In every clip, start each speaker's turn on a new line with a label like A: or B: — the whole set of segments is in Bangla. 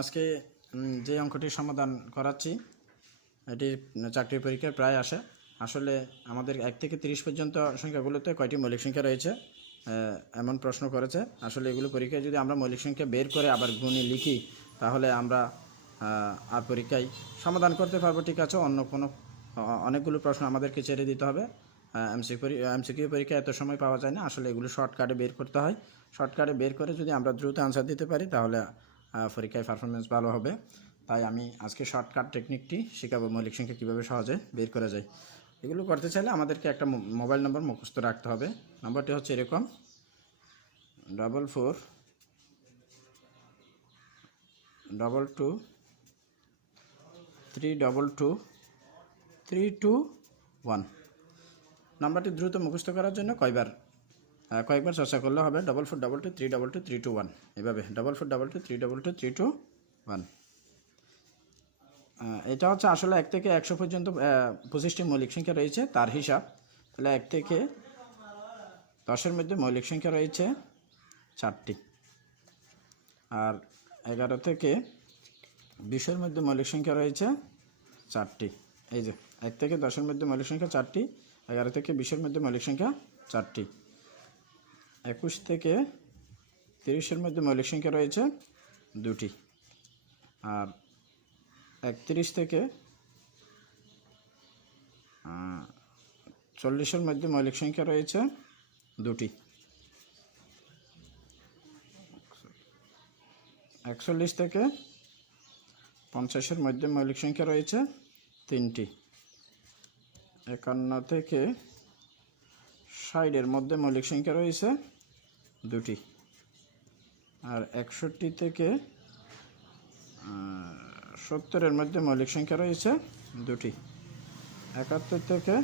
A: আজকে যে অঙ্কটির সমাধান করাচ্ছি, এটি চাকরি পরীক্ষায় প্রায় আসে। আসলে আমাদের এক থেকে তিরিশ পর্যন্ত সংখ্যাগুলোতে কয়টি মৌলিক সংখ্যা রয়েছে? এমন প্রশ্ন করেছে। আসলে এগুলো পরীক্ষায় যদি আমরা মৌলিক সংখ্যা বের করে আবার গুণে লিখি, তাহলে আমরা আর পরীক্ষায় সমাধান করতে পারব। ঠিক আছে, অন্য কোনো অনেকগুলো প্রশ্ন আমাদেরকে ছেড়ে দিতে হবে। এমসি এমসিকিউ পরীক্ষা এত সময় পাওয়া যায় না। আসলে এগুলো শর্টকাটে বের করতে হয়। শর্টকাটে বের করে যদি আমরা দ্রুত আনসার দিতে পারি, তাহলে পরীক্ষায় পারফরমেন্স ভালো হবে। তাই আমি আজকে শর্টকাট টেকনিকটি শেখাবো মৌলিক সংখ্যা কীভাবে সহজে বের করা যায়। এগুলো করতে চাইলে আমাদেরকে একটা মোবাইল নম্বর মুখস্থ রাখতে হবে। নম্বরটি হচ্ছে এরকম। Double four double two three double two three two one নাম্বারটি দ্রুত মুখস্থ করার জন্য কয়বার কয়েকবার চর্চা করলে হবে। Double four double two three double two three two one এভাবে। Double four double two three double two three two one এটা হচ্ছে আসলে এক থেকে একশো পর্যন্ত পঁচিশটি মৌলিক সংখ্যা রয়েছে তার হিসাব। তাহলে এক থেকে দশের মধ্যে মৌলিক সংখ্যা রয়েছে চারটি। আর এগারো থেকে বিশের মধ্যে মৌলিক সংখ্যা রয়েছে চারটি। এই যে, এক থেকে দশের মধ্যে মৌলিক সংখ্যা চারটি, এগারো থেকে বিশের মধ্যে মৌলিক সংখ্যা চারটি। একুশ থেকে তিরিশের মধ্যে মৌলিক সংখ্যা রয়েছে দুটি। আর একত্রিশ থেকে চল্লিশের মধ্যে মৌলিক সংখ্যা রয়েছে দুটি। একচল্লিশ থেকে পঞ্চাশের মধ্যে মৌলিক সংখ্যা রয়েছে তিনটি। একান্ন থেকে ষাটের মধ্যে মৌলিক সংখ্যা রয়েছে দুটি। আর একষট্টি থেকে সত্তরের মধ্যে মৌলিক সংখ্যা রয়েছে দুটি। একাত্তর থেকে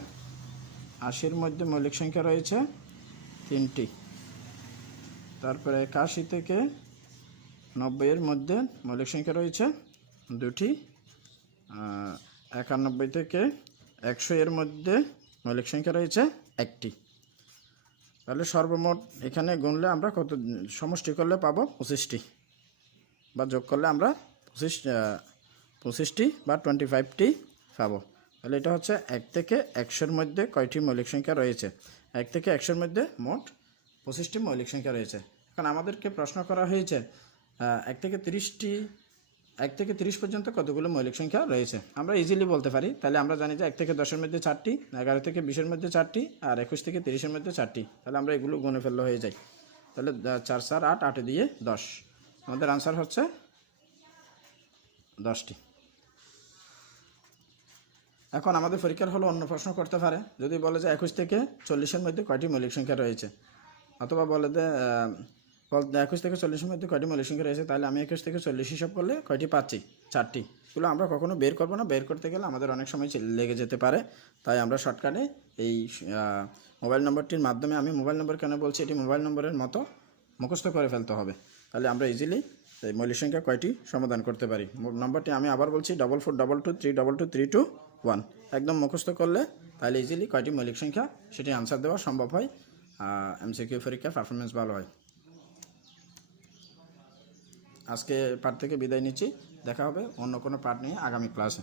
A: আশির মধ্যে মৌলিক সংখ্যা রয়েছে তিনটি। তারপরে একাশি থেকে নব্বইয়ের মধ্যে মৌলিক সংখ্যা রয়েছে দুটি। একানব্বই থেকে একশো এর মধ্যে মৌলিক সংখ্যা রয়েছে একটি। তাহলে সর্বমোট এখানে গুনলে আমরা কত সমষ্টি করলে পাবো পঁচিশটি। বা যোগ করলে আমরা পঁচিশ পঁচিশটি বা টোয়েন্টি ফাইভটি পাবো। তাহলে এটা হচ্ছে এক থেকে একশোর মধ্যে কয়টি মৌলিক সংখ্যা রয়েছে? এক থেকে একশোর মধ্যে মোট পঁচিশটি মৌলিক সংখ্যা রয়েছে। এখন আমাদেরকে প্রশ্ন করা হয়েছে এক থেকে তিরিশটি এক থেকে তিরিশ পর্যন্ত কতগুলো মৌলিক সংখ্যা রয়েছে? আমরা ইজিলি বলতে পারি। তাহলে আমরা জানি যে এক থেকে দশের মধ্যে চারটি, এগারো থেকে বিশের মধ্যে চারটি আর একুশ থেকে তিরিশের মধ্যে চারটি। তাহলে আমরা এগুলো গুনে ফেললে হয়ে যায়। তাহলে চার চার, আট, আটে দিয়ে দশ। আমাদের আনসার হচ্ছে দশটি। এখন আমাদের পরীক্ষার হলো অন্য প্রশ্ন করতে পারে। যদি বলে যে একুশ থেকে চল্লিশের মধ্যে কয়টি মৌলিক সংখ্যা রয়েছে? অথবা বলে যে একুশ থেকে চল্লিশের মধ্যে কয়টি মৌলিক সংখ্যা রয়েছে, তাহলে আমি একুশ থেকে চল্লিশ হিসাব করলে কয়টি পাচ্ছি? চারটি। এগুলো আমরা কখনো বের করব না। বের করতে গেলে আমাদের অনেক সময় লেগে যেতে পারে। তাই আমরা শর্টকাটে এই মোবাইল নম্বরটির মাধ্যমে আমি মোবাইল নম্বর কেন বলছি? এটি মোবাইল নম্বরের মতো মুখস্থ করে ফেলতে হবে। তাহলে আমরা ইজিলি এই মৌলিক সংখ্যা কয়টি সমাধান করতে পারি? নম্বরটি আমি আবার বলছি double four double two three double two three two one একদম মুখস্থ করলে তাহলে ইজিলি কয়টি মৌলিক সংখ্যা সেটি আনসার দেওয়া সম্ভব হয়। এমসিকিউ পরীক্ষার পারফরমেন্স ভালো হয়। আজকে পাঠ থেকে বিদায় নিচ্ছি। দেখা হবে অন্য কোনো পাঠ নিয়ে আগামী ক্লাসে